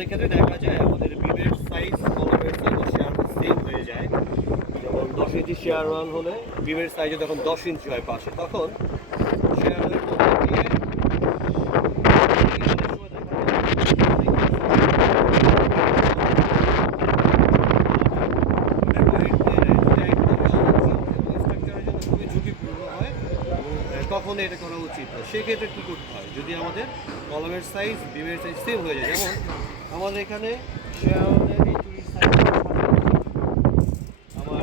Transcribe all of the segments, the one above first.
অনেক ক্ষেত্রে দেখা যায় আমাদের বিমের সাইজ কলামের সাইজ শেয়ার সেম হয়ে যায়। যেমন 10 ইঞ্চি শেয়ার ওয়ান হলে বিমের সাইজে যখন 10 ইঞ্চি হয় পাশে, তখন শেয়ারের মধ্যে দিয়ে তখন এটা করা উচিত। সেক্ষেত্রে কী করতে হয়, যদি আমাদের কলমের সাইজ বিমের সাইজ সেম হয়ে যায়, যেমন আমাদের এখানে শেয়ারের এই চুরির সাইজ আমার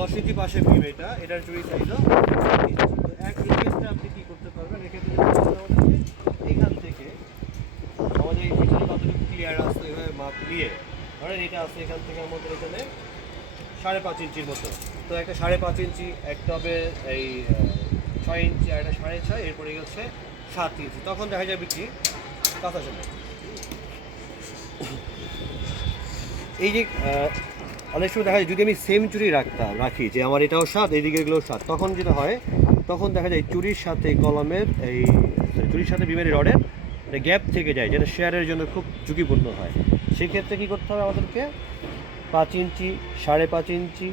10 ইঞ্চি পাশে বিম, এটার চুরির সাইজও 7 ইঞ্চি। তো এক রিকোয়েস্টে আপনি কী করতে পারবেন, এক্ষেত্রে আমাদেরকে এখান থেকে আমাদের এই ভিতরে কতটুকু ক্লিয়ার আসতে এভাবে মাপ নিয়ে, ধরেন এটা আসছে এখান থেকে আমাদের এখানে 5.5 ইঞ্চির মতো। তো একটা 5.5 ইঞ্চি, একটা হবে এই 6 ইঞ্চি, আর একটা 6.5, এরপরে হচ্ছে 7 ইঞ্চি। তখন দেখা যাবে কি কথা শুনে এই যে অনেক সময় দেখা যায় যদি আমি সেম চুরি রাখি যে আমার এটাও 7, এইদিকে এগুলো 7, তখন যেটা হয়, তখন দেখা যায় চুরির সাথে কলমের এই চুরির সাথে বিমের রডের গ্যাপ থেকে যায়, যেটা শেয়ারের জন্য খুব ঝুঁকিপূর্ণ হয়। সেক্ষেত্রে কী করতে হবে আমাদেরকে, 5 ইঞ্চি, 5.5 ইঞ্চি,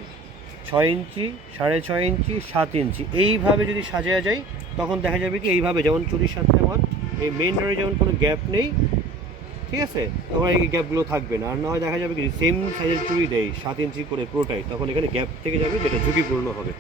6 ইঞ্চি, 6.5 ইঞ্চি, 7 ইঞ্চি এইভাবে যদি সাজায়া যায়, তখন দেখা যাবে কি এইভাবে, যেমন চুরির সাথে আমার এই মেইন রডে যেমন কোনো গ্যাপ নেই, ঠিক আছে, তখন এই গ্যাপগুলো থাকবে না। আর না হয় দেখা যাবে কি সেম সাইজের চুরি দেয় 7 ইঞ্চি করে পুরোটাই, তখন এখানে গ্যাপ থেকে যাবে, যেটা ঝুঁকিপূর্ণ হবে।